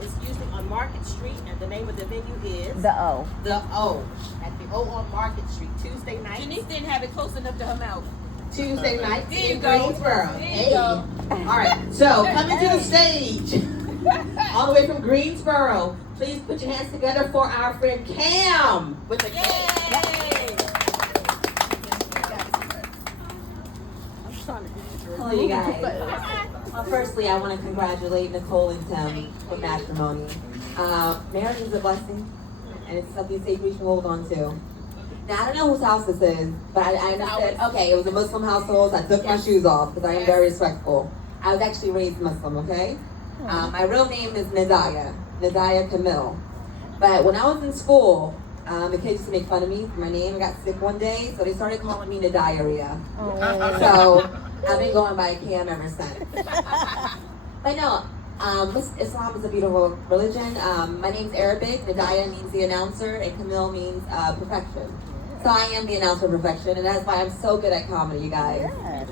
It's usually on Market Street, and the name of the venue is The O. The O. At the O on Market Street, Tuesday night. Janice didn't have it close enough to her mouth. Tuesday night There you in go. Greensboro. There you Hey. go. All right. So coming to the stage, all the way from Greensboro. Please put your hands together for our friend Cam with a K. Hello, you guys. Well, firstly, I want to congratulate Nicole and Tim for matrimony. Marriage is a blessing, and it's something sacred you should hold on to. Now, I don't know whose house this is, but I understood, okay, it was a Muslim household, so I took my shoes off because I am very respectful. I was actually raised Muslim, okay? My real name is Nadi Kam. But when I was in school, the kids used to make fun of me for my name. I got sick one day, so they started calling me Nadiaria. So I've been going by Cam ever since. But no, Islam is a beautiful religion. My name's Arabic. Nadia means the announcer, and Camille means perfection. So I am the announcer of perfection, and that's why I'm so good at comedy, you guys. Yes.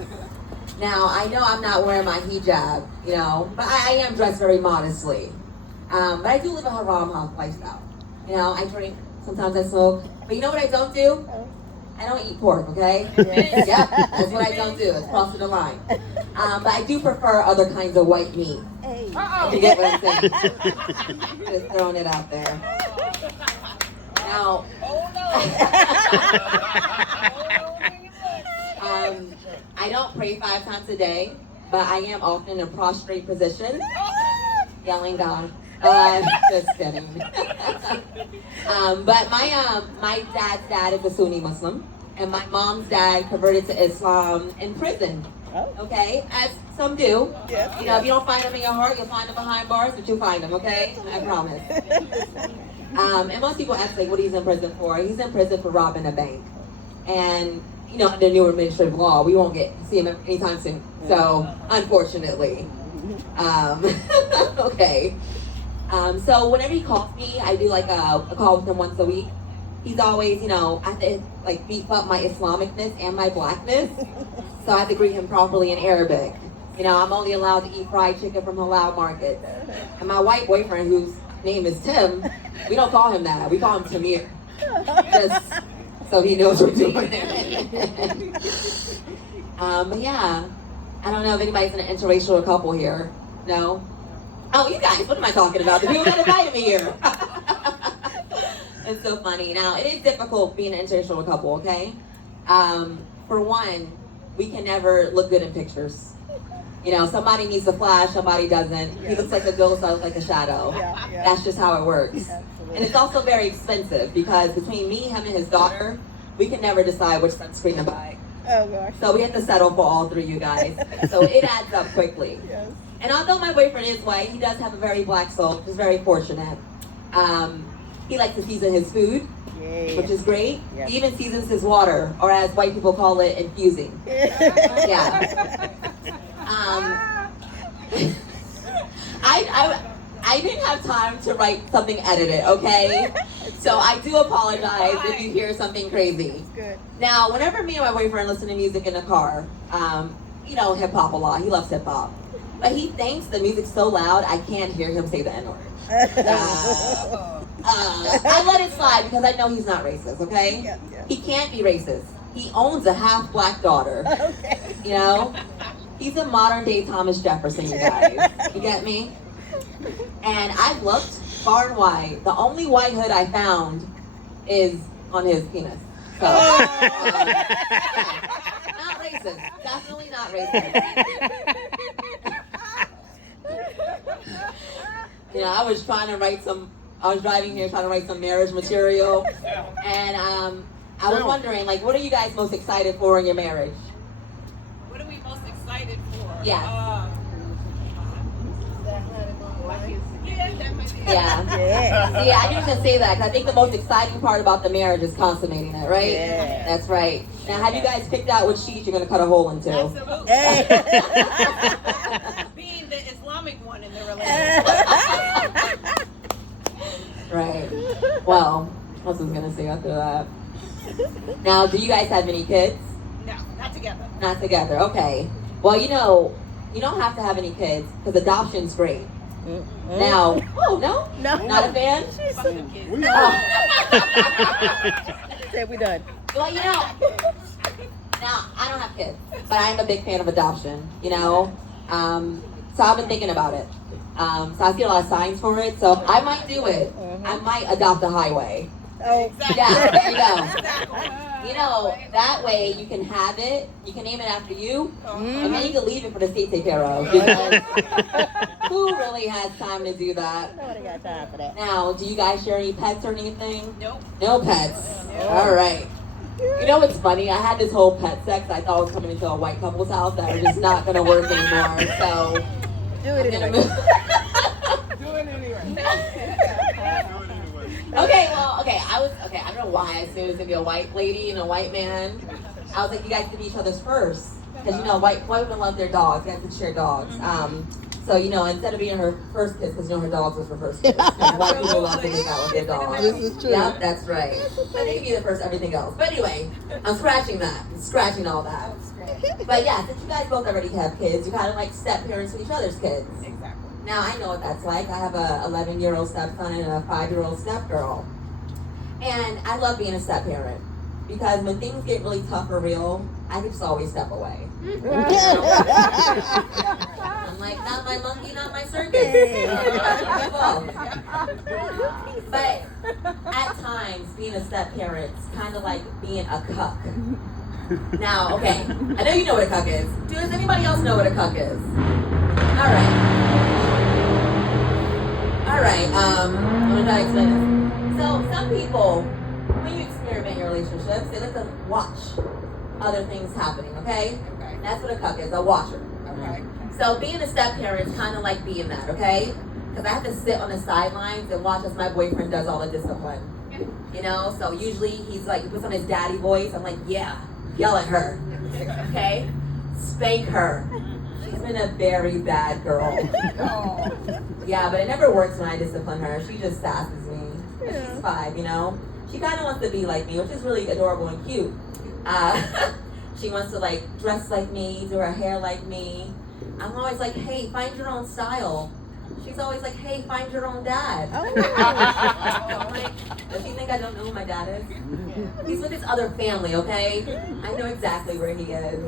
Now, I know I'm not wearing my hijab, you know, but I am dressed very modestly. But I do live a haram lifestyle. You know, I drink, sometimes I smoke. But you know what I don't do? I don't eat pork, okay? Yes. Yeah, that's what I don't do. It's crossing the line. But I do prefer other kinds of white meat. Hey. If you get what I'm saying. Just throwing it out there. Now, I don't pray 5 times a day, but I am often in a prostrate position, yelling God. Just kidding. But my dad's dad is a Sunni Muslim, and my mom's dad converted to Islam in prison. Okay, as some do. Yes. You know, if you don't find them in your heart, you'll find them behind bars, but you'll find them. Okay, I promise. And most people ask like, what he's in prison for? He's in prison for robbing a bank, and you know, under new administrative law, we won't see him anytime soon. So, unfortunately, okay. So whenever he calls me, I do like a call with him once a week. He's always, you know, I have to like beef up my Islamicness and my blackness. So I have to greet him properly in Arabic. You know, I'm only allowed to eat fried chicken from halal markets. And my white boyfriend, whose name is Tim, we don't call him that. We call him Tamir. Just so he knows we're doing it. But yeah, I don't know if anybody's in an interracial couple here. No? Oh, you guys, what am I talking about? The people that invited me here. It's so funny. Now, it is difficult being an interracial couple, okay? For one, we can never look good in pictures. You know, somebody needs a flash, somebody doesn't. He looks like a ghost, I look like a shadow. Yeah. That's just how it works. Absolutely. And it's also very expensive because between me, him, and his daughter, we can never decide which sunscreen to buy. Oh gosh. So we have to settle for all 3, you guys. So it adds up quickly. Yes. And although my boyfriend is white, he does have a very black soul, which is very fortunate. He likes to season his food, Yeah. which is great. Yeah. He even seasons his water, or as white people call it, infusing. Yeah. I didn't have time to write something edited, okay? So I do apologize if you hear something crazy. Good. Now, whenever me and my boyfriend listen to music in the car, you know, hip hop a lot. He loves hip hop. But he thinks the music's so loud, I can't hear him say the N-word. I let it slide because I know he's not racist, okay? Yeah. He can't be racist. He owns a half black daughter. Okay. You know? He's a modern day Thomas Jefferson, you guys. You get me? And I've looked far and wide. The only white hood I found is on his penis. So, yeah. Not racist. Definitely not racist. You know, I was driving here trying to write some marriage material. And I was wondering, like, what are you guys most excited for in your marriage? What are we most excited for? Yeah. Yeah, that might be it. Yeah. Yeah. Yeah, I knew you were going to say that because I think the most exciting part about the marriage is consummating it, right? Yeah. That's right. Now, have you guys picked out which sheet you're going to cut a hole into? Absolutely. Hey. Being the Islamic one in the relationship. Right. Well, what was I going to say after that? Now, do you guys have any kids? No, not together. Not together. Okay. Well, you know, you don't have to have any kids because adoption's great. Now, oh no, not a fan. We Oh. Said we done. Well, you know, now I don't have kids, but I am a big fan of adoption. You know, so I've been thinking about it. So I see a lot of signs for it. So I might do it. I might adopt a highway. Oh, Yeah, there you go. You know, that way you can have it, you can name it after you, and then you can leave it for the state to take care of. Because who really has time to do that? nobody got time for that. Now, do you guys share any pets or anything? Nope. No pets. All right. You know what's funny? I had this whole pet sex I thought was coming into a white couple's house that are just not going to work anymore. So Do it I'm gonna anyway. move. Do it anyway. Okay, well, okay, I don't know why I assumed it was gonna be a white lady and a white man. I was like, you guys could be each other's first. Because, you know, white women love their dogs. You guys can share dogs. So, you know, instead of being her first kiss, because, you know, her dogs was her first kiss. 'Cause white people love to make out with their dogs. This is true. Yep, that's right. But they can be the first everything else. But anyway, I'm scratching that. I'm scratching all that. But yeah, since you guys both already have kids, you're kind of like step parents with each other's kids. Exactly. Now, I know what that's like. I have a 11-year-old stepson and a 5-year-old stepgirl. And I love being a step parent because when things get really tough or real, I can just always step away. I'm like, not my monkey, not my circus. But at times, being a step parent is kind of like being a cuck. Now, okay, I know you know what a cuck is. Does anybody else know what a cuck is? All right, I'm gonna try to explain this. So, some people, when you experiment in your relationships, they like to watch other things happening, okay? Okay. That's what a cuck is, a watcher. Okay. So, being a step parent is kind of like being that, okay? Because I have to sit on the sidelines and watch as my boyfriend does all the discipline. You know, so usually he's like, he puts on his daddy voice. I'm like, yeah, yell at her, okay? Spank her. She's been a very bad girl. Oh. Yeah, but it never works when I discipline her. She just sasses me. But she's 5, you know? She kind of wants to be like me, which is really adorable and cute. She wants to like dress like me, do her hair like me. I'm always like, hey, find your own style. She's always like, hey, find your own dad. I'm like, does she think I don't know who my dad is? He's with his other family, okay? I know exactly where he is.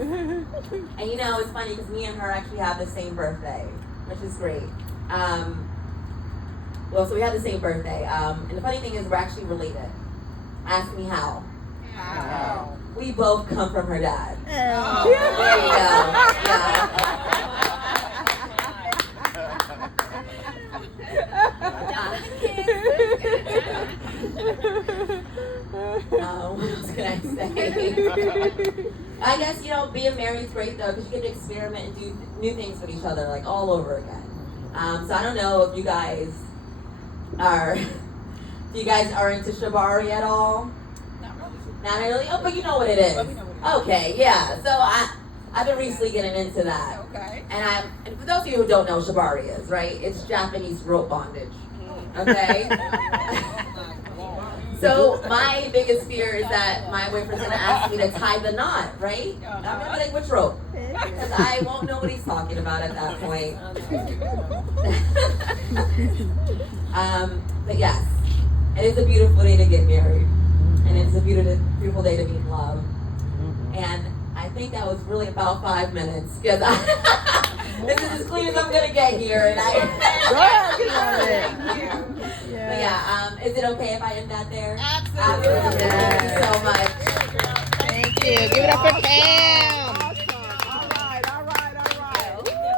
And you know, it's funny because me and her actually have the same birthday, which is great. Well, so we have the same birthday. And the funny thing is we're actually related. Ask me how. Wow. We both come from her dad. Oh. There you go. Yeah. What else can I say? I guess, you know, being married is great though, because you get to experiment and do new things with each other, like all over again. So I don't know if you guys are, into shibari at all? Not really? Oh, but you know what it is. But we know what it is. Okay, yeah. So I've been recently getting into that. Okay. And for those of you who don't know what shibari is, right? It's Japanese rope bondage. Okay? So my biggest fear is that my boyfriend's gonna ask me to tie the knot, right? I'm gonna be like, which rope? Because I won't know what he's talking about at that point. But yes, it is a beautiful day to get married. And it's a beautiful day to be in love. And I think that was really about 5 minutes. Because this is as clean as I'm gonna get here. And But yeah, is it okay if I end that there? Absolutely. Thank you so